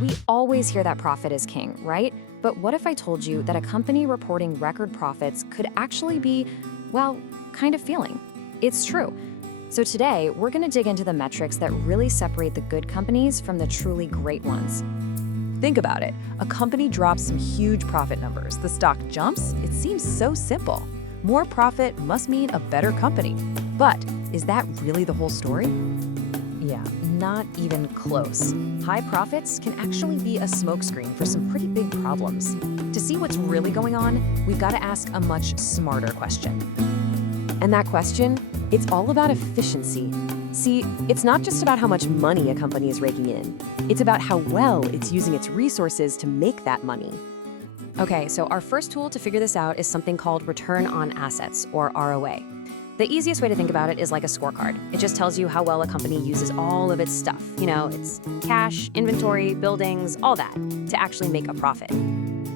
We always hear that profit is king, right? But what if I told you that a company reporting record profits could actually be, well, kind of feeling? It's true. So today, we're going to dig into the metrics that really separate the good companies from the truly great ones. Think about it. A company drops some huge profit numbers. The stock jumps? It seems so simple. More profit must mean a better company. But is that really the whole story? Yeah, not even close. High profits can actually be a smokescreen for some pretty big problems. To see what's really going on, we've got to ask a much smarter question. And that question, it's all about efficiency. See, it's not just about how much money a company is raking in. It's about how well it's using its resources to make that money. Okay, so our first tool to figure this out is something called return on assets, or ROA. The easiest way to think about it is like a scorecard. It just tells you how well a company uses all of its stuff. You know, it's cash, inventory, buildings, all that, to actually make a profit.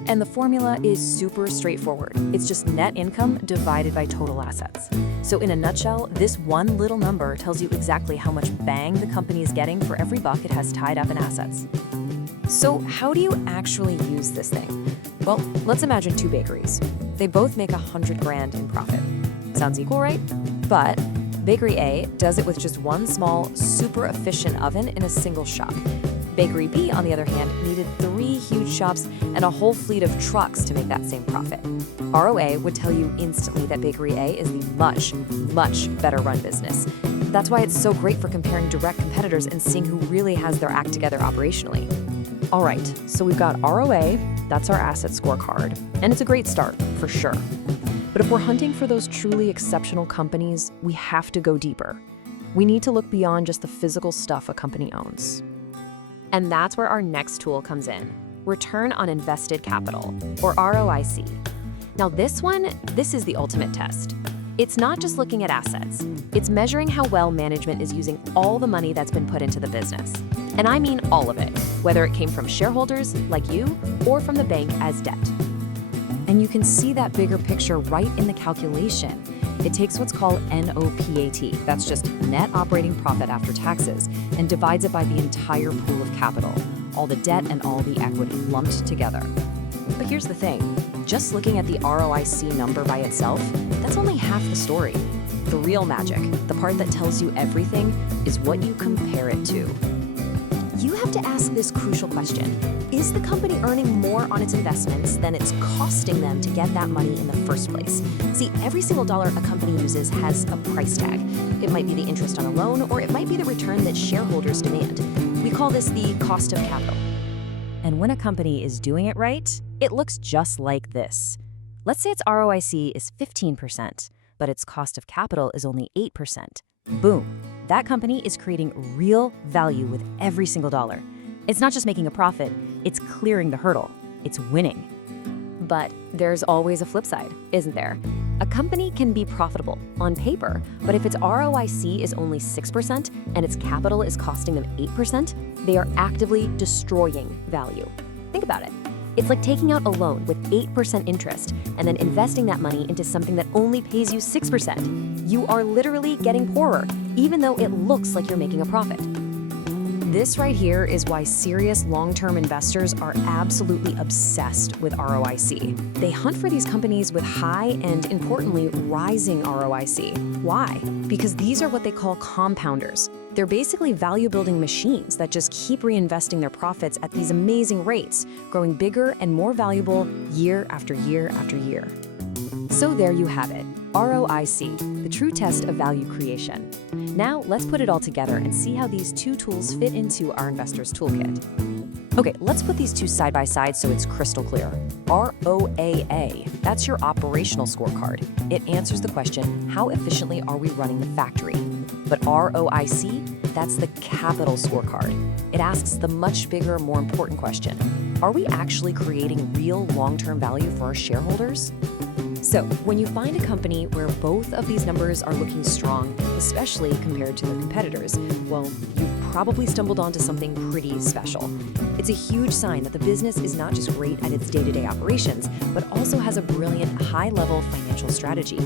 And the formula is super straightforward. It's just net income divided by total assets. So in a nutshell, this one little number tells you exactly how much bang the company is getting for every buck it has tied up in assets. So how do you actually use this thing? Well, let's imagine two bakeries. They both make $100,000 in profit. Sounds equal, right? But Bakery A does it with just one small, super efficient oven in a single shop. Bakery B, on the other hand, needed 3 huge shops and a whole fleet of trucks to make that same profit. ROA would tell you instantly that Bakery A is the much, much better run business. That's why it's so great for comparing direct competitors and seeing who really has their act together operationally. All right, so we've got ROA, that's our asset scorecard, and it's a great start, for sure. But if we're hunting for those truly exceptional companies, we have to go deeper. We need to look beyond just the physical stuff a company owns. And that's where our next tool comes in, return on invested capital, or ROIC. Now this is the ultimate test. It's not just looking at assets. It's measuring how well management is using all the money that's been put into the business. And I mean all of it, whether it came from shareholders like you or from the bank as debt. And you can see that bigger picture right in the calculation. It takes what's called NOPAT, that's just net operating profit after taxes, and divides it by the entire pool of capital, all the debt and all the equity lumped together. But here's the thing, just looking at the ROIC number by itself, that's only half the story. The real magic, the part that tells you everything, is what you compare it to. You have to ask this crucial question. Is the company earning more on its investments than it's costing them to get that money in the first place? See, every single dollar a company uses has a price tag. It might be the interest on a loan, or it might be the return that shareholders demand. We call this the cost of capital. And when a company is doing it right, it looks just like this. Let's say its ROIC is 15%, but its cost of capital is only 8%. Boom. That company is creating real value with every single dollar. It's not just making a profit, it's clearing the hurdle. It's winning. But there's always a flip side, isn't there? A company can be profitable on paper, but if its ROIC is only 6% and its capital is costing them 8%, they are actively destroying value. Think about it. It's like taking out a loan with 8% interest and then investing that money into something that only pays you 6%. You are literally getting poorer, even though it looks like you're making a profit. This right here is why serious long-term investors are absolutely obsessed with ROIC. They hunt for these companies with high and, importantly, rising ROIC. Why? Because these are what they call compounders. They're basically value-building machines that just keep reinvesting their profits at these amazing rates, growing bigger and more valuable year after year after year. So there you have it, ROIC, the true test of value creation. Now let's put it all together and see how these two tools fit into our investor's toolkit. Okay, let's put these two side by side so it's crystal clear. ROAA, that's your operational scorecard. It answers the question, how efficiently are we running the factory? But ROIC, that's the capital scorecard. It asks the much bigger, more important question, are we actually creating real long-term value for our shareholders? So when you find a company where both of these numbers are looking strong, especially compared to their competitors, well, you've probably stumbled onto something pretty special. It's a huge sign that the business is not just great at its day-to-day operations, but also has a brilliant high-level financial strategy.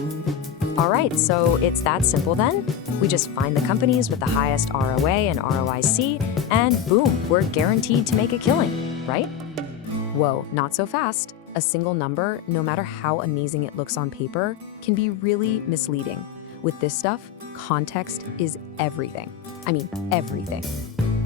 All right, so it's that simple then? We just find the companies with the highest ROA and ROIC, and boom, we're guaranteed to make a killing, right? Whoa, not so fast. A single number, no matter how amazing it looks on paper, can be really misleading. With this stuff, context is everything. I mean, everything.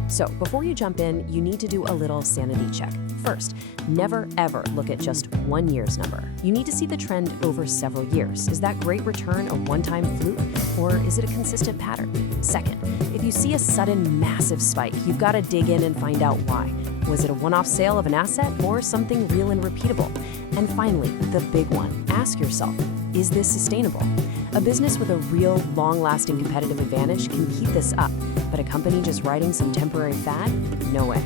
So before you jump in, you need to do a little sanity check. First, never ever look at just 1 year's number. You need to see the trend over several years. Is that great return a one-time fluke, or is it a consistent pattern? Second, if you see a sudden massive spike, you've got to dig in and find out why. Was it a one-off sale of an asset or something real and repeatable? And finally, the big one, ask yourself, is this sustainable? A business with a real, long-lasting competitive advantage can keep this up, but a company just riding some temporary fad? No way.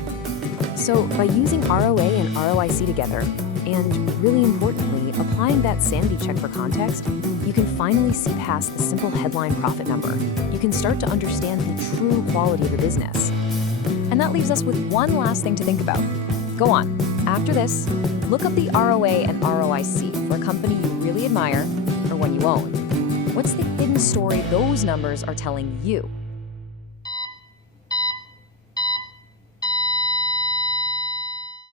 So by using ROA and ROIC together, and really importantly, applying that sanity check for context, you can finally see past the simple headline profit number. You can start to understand the true quality of the business. And that leaves us with one last thing to think about. Go on. After this, look up the ROA and ROIC for a company you really admire or one you own. What's the hidden story those numbers are telling you?